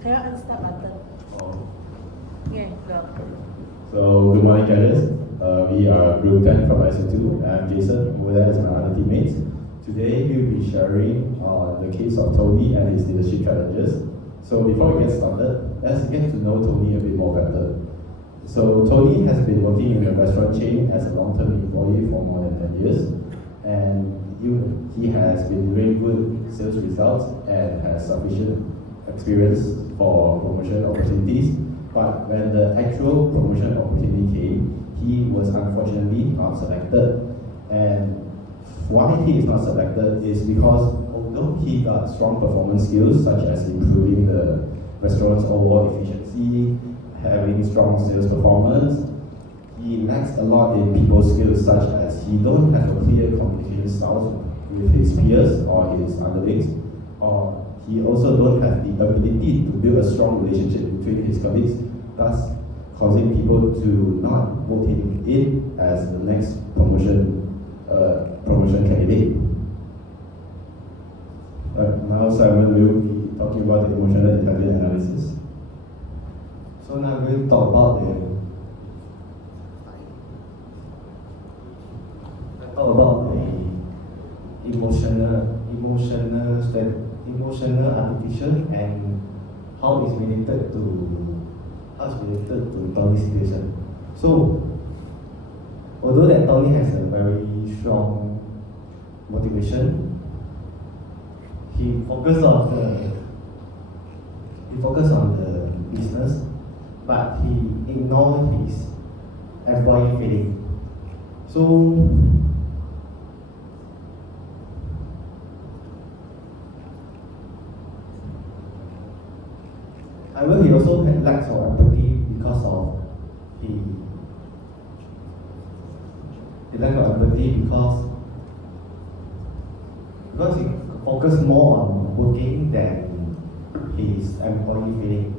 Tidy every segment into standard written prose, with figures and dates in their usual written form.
Kaya ang start button. Oh. Okay, go. So, good morning, judges. We are Group 10 from ISO2. I'm Jason. Over there is my other teammates. Today, we'll be sharing the case of Tony and his leadership challenges. So, before we get started, let's get to know Tony a bit more better. So, Tony has been working in the restaurant chain as a long-term employee for more than 10 years. And he has been doing good sales results and has sufficient experience for promotion opportunities. But when the actual promotion opportunity came, he was unfortunately not selected. And why he is not selected is because although he got strong performance skills such as improving the restaurant's overall efficiency, having strong sales performance, he lacks a lot in people skills such as he don't have a clear communication style with his peers or his underlings, or he also don't have the ability to build a strong relationship between his colleagues, thus causing people to not vote him in as the next promotion candidate. Now Simon will be talking about the emotional intelligence analysis. So now I'm going to talk about the emotional artificial and how it's related to Tony's situation. So although that Tony has a very strong motivation, he focused on the business, but he ignored his employee feeling. So however, he also had lacks of empathy because of he lack of empathy because he focused more on working than his employee feeling.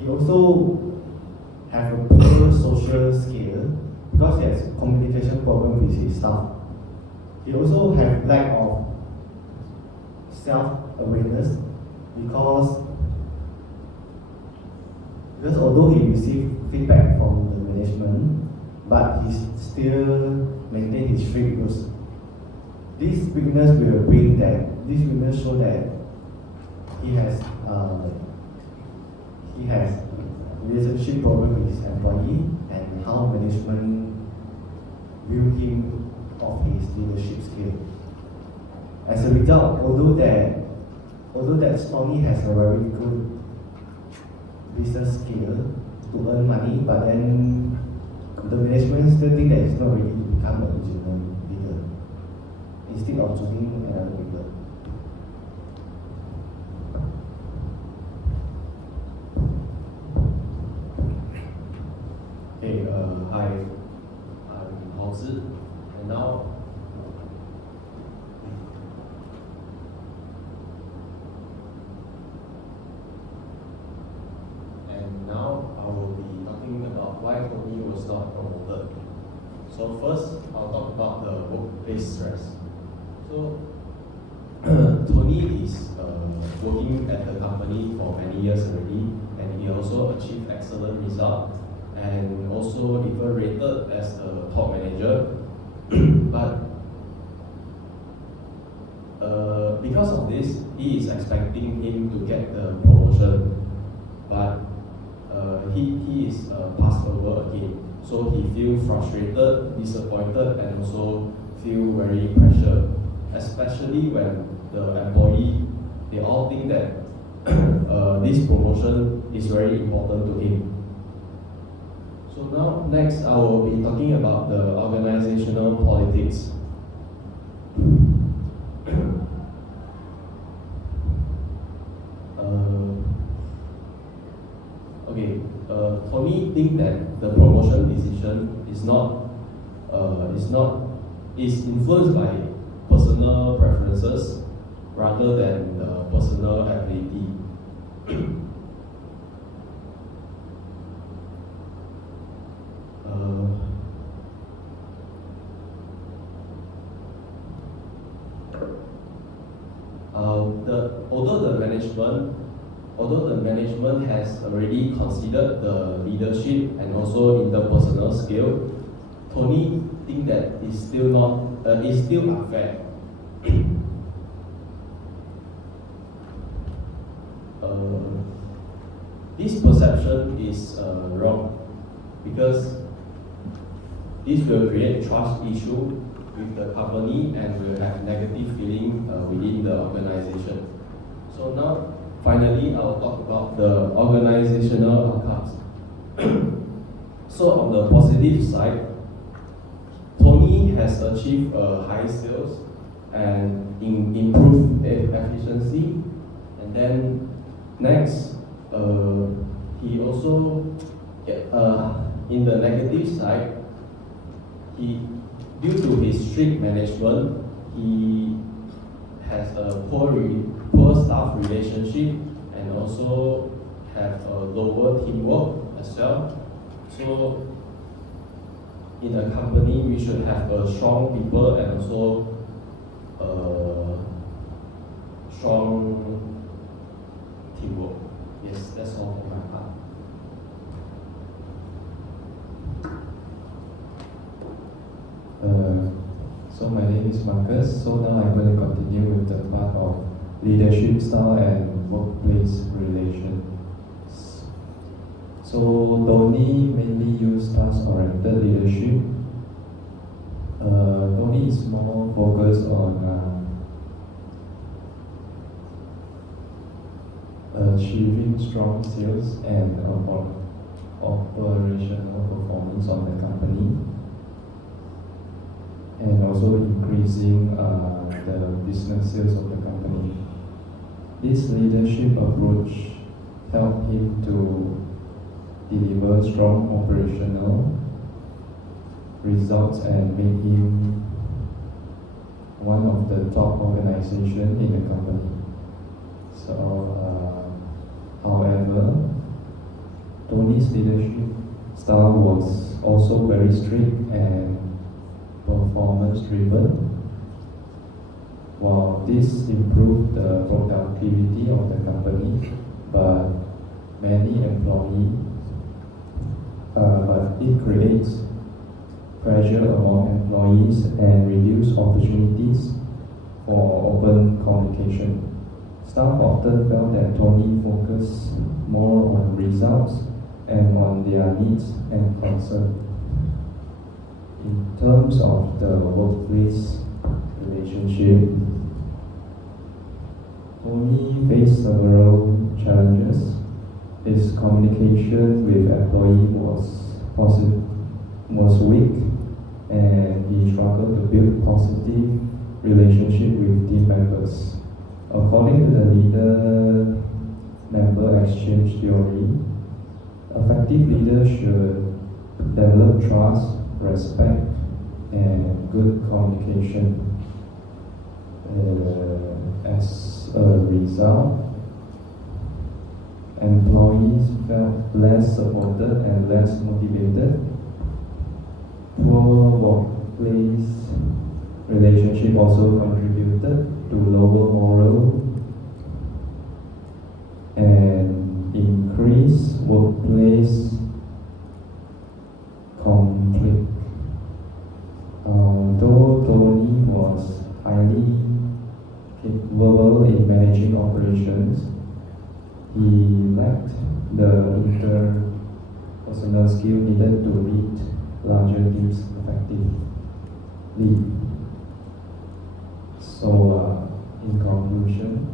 He also have a poor social skill because he has communication problem with his staff. He also have lack of self-awareness because although he received feedback from the management, but he still maintain his strict rules. This weakness show that he has relationship problem with his employee and how management view him of his leadership skill. As a result, although that Tony has a very good business skill to earn money, but then the management still think that he's not ready to become a regional leader instead of choosing another leader. Hey, hi, I'm Hao Zi, and now I will be talking about why Tony was not promoted. So first, I'll talk about the workplace stress. So Tony is working at the company for many years already, and he also achieved excellent results, and also even rated as the top manager. But because of this, he is expecting him to get the promotion, but he is passed over again. So he feels frustrated, disappointed, and also feel very pressured, especially when the employee, they all think that this promotion is very important to him. So now, next, I will be talking about the organizational politics. Tony think that the promotion decision is influenced by personal preferences rather than the personal ability. Although the management although the management has already considered the leadership and also interpersonal skill, Tony think that it's still unfair. This perception is wrong because this will create trust issue with the company and will have negative feeling within the organization. So now, finally, I'll talk about the organizational outcomes. So on the positive side, Tony has achieved high sales and improved efficiency. And then next, he also, in the negative side, due to his strict management, he has a poor staff relationship and also have a lower teamwork as well. So in a company, we should have a strong people and also strong teamwork. Yes, that's all for my part. So my name is Marcus. So now I'm going to continue with the part of leadership style and workplace relations. So Tony mainly used task-oriented leadership. Tony is more focused on achieving strong sales and operational performance on the company, and also increasing the business sales of the company. This leadership approach helped him to deliver strong operational results and make him one of the top organizations in the company. So, however, Tony's leadership style was also very strict and performance-driven. While this improved the productivity of the company, but it creates pressure among employees and reduced opportunities for open communication. Staff often felt that Tony focused more on results and on their needs and concerns. In terms of the workplace relationship, Tony faced several challenges. His communication with employees was weak, and he struggled to build positive relationship with team members. According to the leader-member exchange theory, effective leaders should develop trust, respect, and good communication. As a result, employees felt less supported and less motivated. Poor workplace relationship also contributed to lower morale and increased workplace conflict. Although Tony was highly capable in managing operations, he lacked the interpersonal skill needed to lead larger teams effectively. So, in conclusion,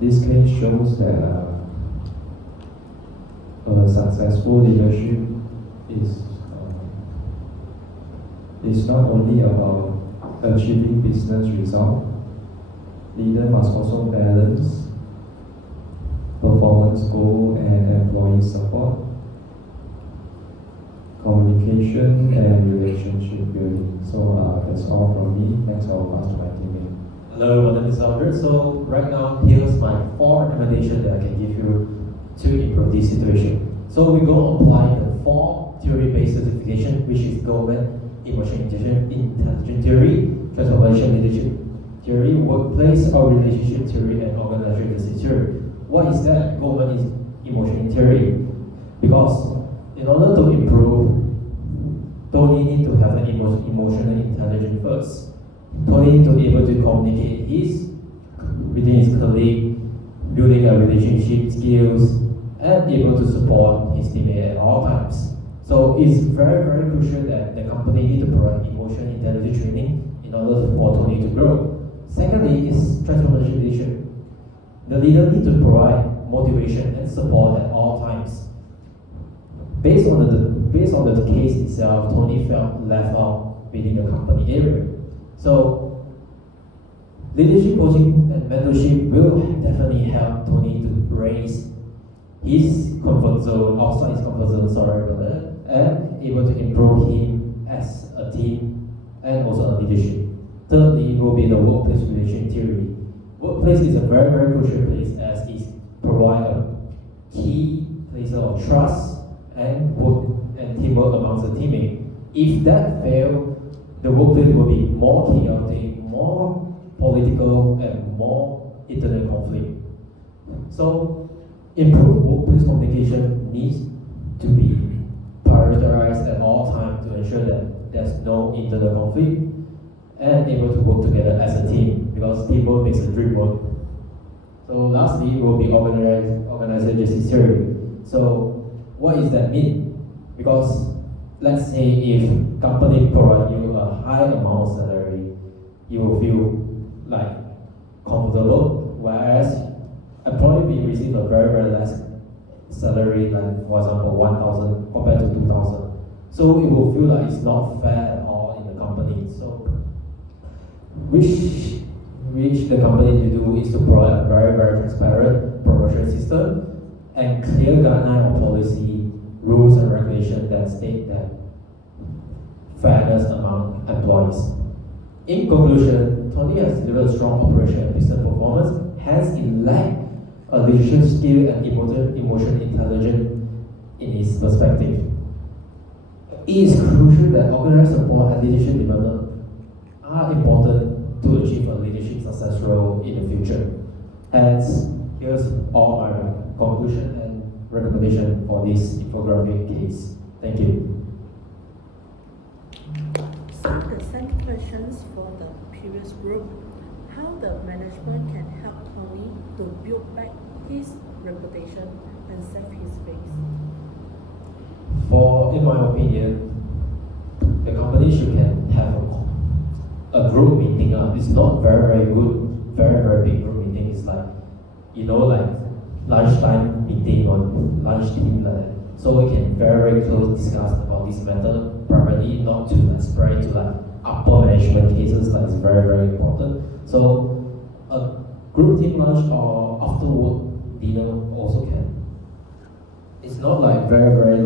this case shows that a successful leadership is not only about achieving business results. Leader must also balance performance goal and employee support, communication, and relationship building. So that's all from me. Next, I'll pass to my teammate. Hello, my name is Albert. So right now, here's my 4 recommendations that I can give you to improve this situation. So we go apply the 4 theory-based certification, which is government, emotion intelligence theory, transformation leadership theory, workplace or relationship theory, and organizational theory. what is that? Goldman is emotion theory. Because in order to improve, Tony need to have an emotional intelligence first. Tony need to be able to communicate within his colleague, building a relationship skills, and able to support his teammate at all times. So it's very, very crucial that the company need to provide emotional intelligence training in order for Tony to grow. Secondly is transformation leadership. The leader need to provide motivation and support at all times. Based on the case itself, Tony felt left out within the company area. So leadership coaching and mentorship will definitely help Tony to raise his comfort zone, outside his comfort zone, sorry about that, and able to improve him as a team and also a leadership. Thirdly will be the workplace relation theory. Workplace is a very, very crucial place as it provides a key place of trust and work and teamwork amongst the teammate. If that fails, the workplace will be more chaotic, more political, and more internal conflict. So, improved workplace communication needs to be prioritized at all times to ensure that there's no internal conflict and able to work together as a team, because teamwork makes a dream work. So lastly will be organizer justice theory. So what does that mean? Because let's say if company provide you a high amount of salary, you will feel like comfortable, whereas employee will receive a very, very less salary, like for example 1,000 compared to 2,000. So it will feel like it's not fair at all in the company. So which the company to do is to provide a very, very transparent promotion system and clear guideline or policy, rules and regulations that state that fairness among employees. In conclusion, Tony has delivered strong operational and business performance, hence he lacked a leadership skill and emotional intelligence in his perspective. It is crucial that organized support and leadership development are important to achieve a leadership success role in the future. Hence, here's all my conclusion and recommendation for this infographic case. Thank you. So the same questions for the previous group. How the management can help Tony to build back his reputation and save his face? In my opinion, the company should can have a group meeting. It's not very, very good, very, very big group meeting. It's like, like lunchtime meeting or lunch team like that. So we can very, very close discuss about this matter privately, not to spread to upper management cases. It's very, very important. So a group team lunch or after work dinner also can. It's not very, very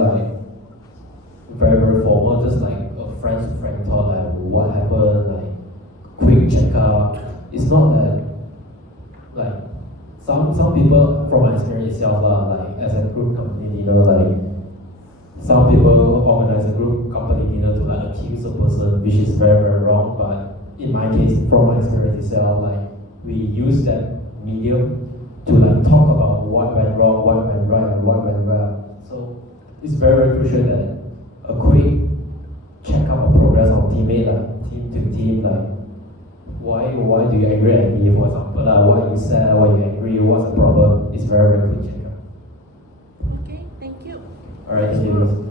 very, very formal, just like a friend to friend talk, what happened, quick checkup. It's not that some people from my experience itself, as a group company dinner, some people organize a group company dinner to accuse a person, which is very, very wrong. But in my case, from my experience itself, we use that medium to talk about what went wrong, what went right, and what went well. So it's very, very crucial that a quick check-up of progress on teammate, team to team, why do you agree at me, for example, why you sad, why you angry, what's the problem? It's very, very quick check-up. Okay, thank you. Alright, thank you.